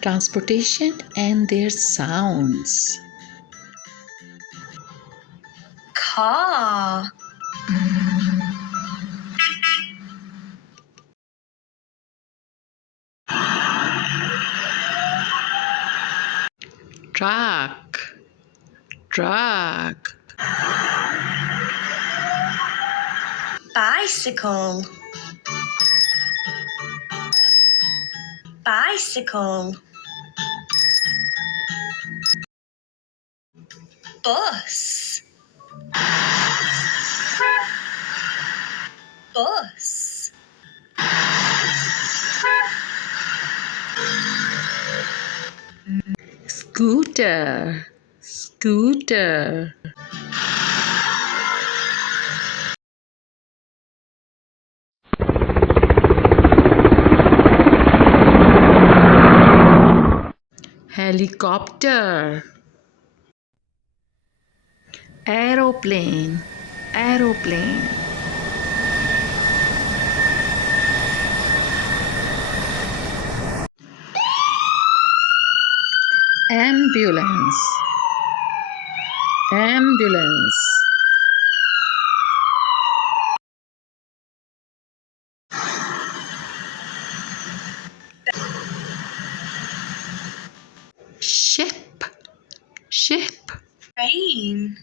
Transportation and their sounds. Car. Truck, truck. Bicycle. Bicycle. Bus. Bus. Scooter, scooter. Helicopter, aeroplane, aeroplane. Ambulance, ambulance. Ship, ship. Train.